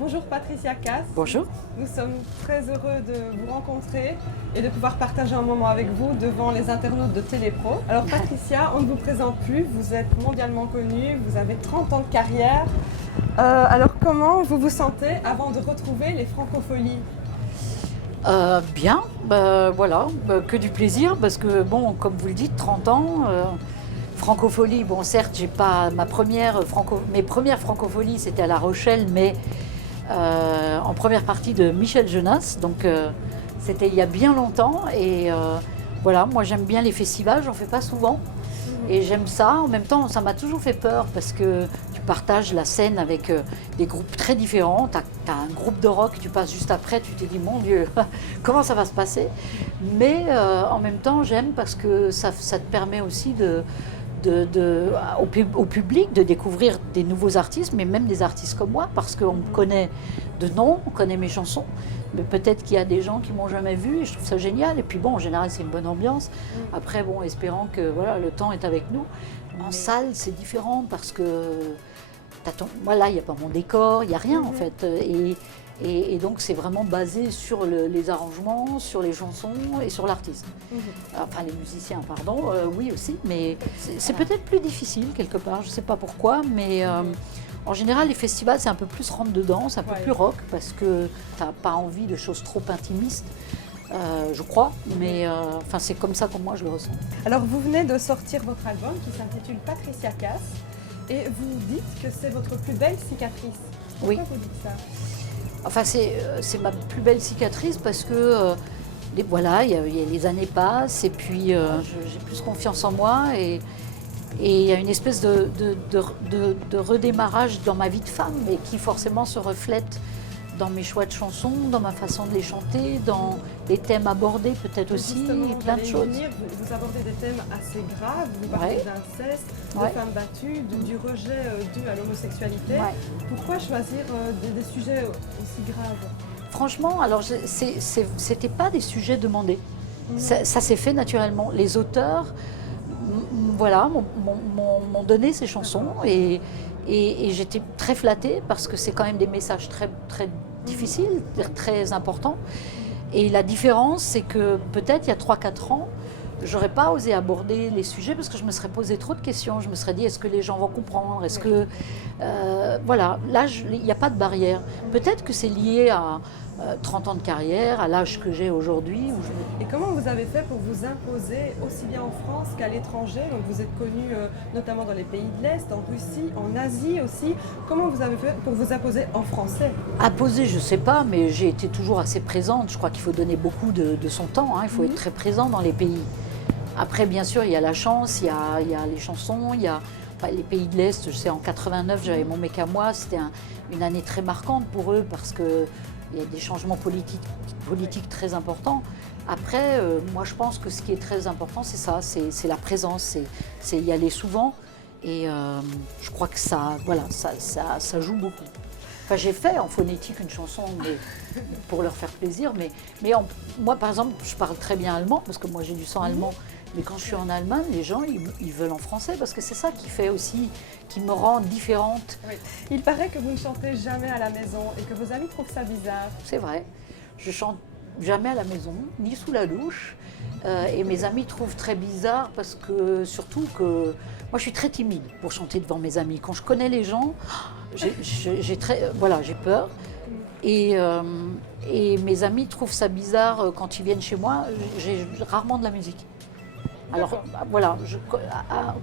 Bonjour Patricia Cass. Bonjour. Nous sommes très heureux de vous rencontrer et de pouvoir partager un moment avec vous devant les internautes de Télépro. Alors Patricia, on ne vous présente plus, vous êtes mondialement connue, vous avez 30 ans de carrière. Alors comment vous vous sentez avant de retrouver les Francopholies ? Bien, voilà, que du plaisir parce que bon, comme vous le dites, 30 ans, francophonie, bon certes, j'ai pas mes premières francopholies c'était à La Rochelle, mais en première partie de Michel Jonas, donc c'était il y a bien longtemps et voilà, moi j'aime bien les festivals, j'en fais pas souvent et j'aime ça. En même temps, ça m'a toujours fait peur parce que tu partages la scène avec des groupes très différents. Tu as un groupe de rock, tu passes juste après, tu te dis mon Dieu, comment ça va se passer? Mais en même temps, j'aime parce que ça te permet aussi au public de découvrir des nouveaux artistes, mais même des artistes comme moi, parce qu'on me connaît de nom, on connaît mes chansons, mais peut-être qu'il y a des gens qui m'ont jamais vu et je trouve ça génial. Et puis bon, en général, c'est une bonne ambiance. Après, bon, espérant que voilà, le temps est avec nous. En salle, c'est différent parce que voilà, il n'y a pas mon décor, il n'y a rien en fait. Et donc c'est vraiment basé sur les arrangements, sur les chansons et sur l'artiste. Enfin les musiciens, pardon, oui aussi, mais c'est peut-être plus difficile quelque part, je ne sais pas pourquoi, mais en général les festivals c'est un peu plus rentre dedans, c'est un peu plus rock parce que tu n'as pas envie de choses trop intimistes. Je crois, mais enfin c'est comme ça que moi je le ressens. Alors vous venez de sortir votre album qui s'intitule Patricia Cass et vous dites que c'est votre plus belle cicatrice. Pourquoi vous dites ça ? Enfin, c'est ma plus belle cicatrice parce que voilà, les années passent et puis j'ai plus confiance en moi et il y a une espèce de redémarrage dans ma vie de femme et qui forcément se reflète dans mes choix de chansons, dans ma façon de les chanter, dans les thèmes abordés peut-être aussi, plein de choses. Vous abordez des thèmes assez graves, vous parlez d'inceste, de femmes battues, du rejet dû à l'homosexualité. Pourquoi choisir des sujets aussi graves ? Franchement, alors c'était pas des sujets demandés. Ça s'est fait naturellement. Les auteurs, voilà, m'ont donné ces chansons et j'étais très flattée parce que c'est quand même des messages très, très difficiles, très importants. Et la différence, c'est que peut-être il y a 3-4 ans, j'aurais pas osé aborder les sujets parce que je me serais posé trop de questions. Je me serais dit, est-ce que les gens vont comprendre? Est-ce que... voilà, là, il n'y a pas de barrière. Peut-être que c'est lié à 30 ans de carrière, à l'âge que j'ai aujourd'hui. Et comment vous avez fait pour vous imposer aussi bien en France qu'à l'étranger? Donc vous êtes connu notamment dans les pays de l'Est, en Russie, en Asie aussi. Comment vous avez fait pour vous imposer en français? Imposer, je ne sais pas, mais j'ai été toujours assez présente. Je crois qu'il faut donner beaucoup de son temps. Il faut être très présent dans les pays. Après, bien sûr, il y a la chance, il y a les chansons, il y a les pays de l'Est. Je sais, en 89, j'avais mon mec à moi. C'était une année très marquante pour eux parce qu'il y a des changements politiques très importants. Après, moi, je pense que ce qui est très important, c'est ça, c'est la présence, c'est y aller souvent. Et je crois que ça joue beaucoup. Enfin, j'ai fait en phonétique une chanson pour leur faire plaisir, mais moi, par exemple, je parle très bien allemand, parce que moi, j'ai du sang allemand. Mais quand je suis en Allemagne, les gens, ils veulent en français, parce que c'est ça qui fait aussi, qui me rend différente. Oui. Il paraît que vous ne chantez jamais à la maison et que vos amis trouvent ça bizarre. C'est vrai. Je chante jamais à la maison, ni sous la douche. Et mes amis trouvent très bizarre, parce que, surtout que moi, je suis très timide pour chanter devant mes amis. Quand je connais les gens, j'ai peur. Et mes amis trouvent ça bizarre quand ils viennent chez moi. J'ai rarement de la musique. Alors voilà,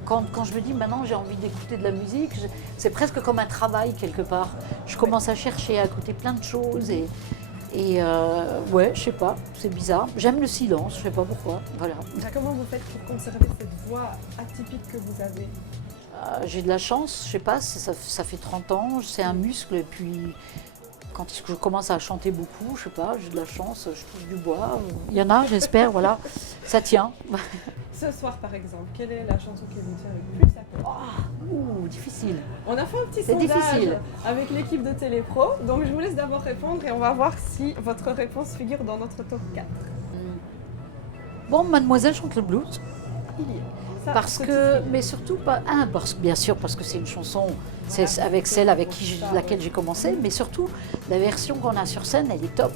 quand je me dis maintenant j'ai envie d'écouter de la musique, c'est presque comme un travail quelque part. Je commence à chercher, à écouter plein de choses et ouais, je sais pas, c'est bizarre. J'aime le silence, je sais pas pourquoi. Voilà. Comment vous faites pour conserver cette voix atypique que vous avez ? J'ai de la chance, je sais pas, ça fait 30 ans, c'est un muscle et puis quand je commence à chanter beaucoup, je sais pas, j'ai de la chance, je touche du bois. Il y en a, j'espère, voilà, ça tient. Ce soir, par exemple, quelle est la chanson qui vous tient le plus à cœur ? Difficile. On a fait un petit sondage avec l'équipe de Télépro, donc je vous laisse d'abord répondre et on va voir si votre réponse figure dans notre top 4. Bon, Mademoiselle chante le blues. Il y est. ça, Parce ce que, titre. mais surtout, bien sûr, parce que c'est une chanson, c'est Voilà, avec c'est celle avec pour qui, ça, laquelle ouais. j'ai commencé, mais surtout, la version qu'on a sur scène, elle est top.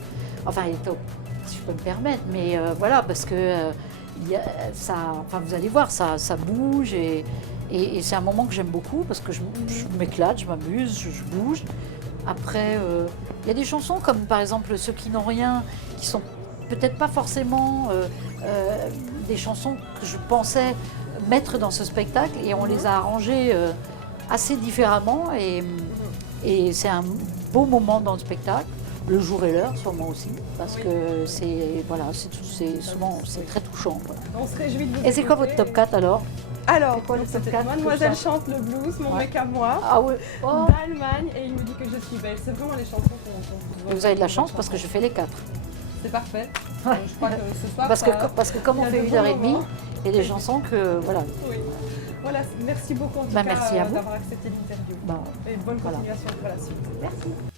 Enfin, elle est top, si je peux me permettre, mais voilà, parce que enfin, vous allez voir, ça bouge et c'est un moment que j'aime beaucoup parce que je m'éclate, je m'amuse, je bouge. Après, il y a des chansons comme par exemple Ceux qui n'ont rien, qui sont peut-être pas forcément des chansons que je pensais mettre dans ce spectacle et on les a arrangées assez différemment et c'est un beau moment dans le spectacle. Le jour et l'heure, sûrement aussi, parce Oui. que c'est souvent c'est très touchant. Voilà. On se réjouit de vous Et c'est quoi écouter. votre top 4 alors? Alors, C'est quoi le donc, top c'était 4 Mademoiselle que je chante le blues, mon Ouais. mec à moi, Ah oui. Oh. d'Allemagne, et il me dit que je suis belle. C'est vraiment les chansons qu'on Vous avez de la chance parce que je fais les 4. C'est parfait. Ouais. Je crois que ce soir, Parce que comme il y on a fait de 1 bons heure et demie, moments. il y a des chansons que voilà. Oui. Voilà, merci beaucoup en tout Bah, cas merci à vous. d'avoir accepté l'interview. Bah, Et bonne voilà. continuation pour la suite. Merci.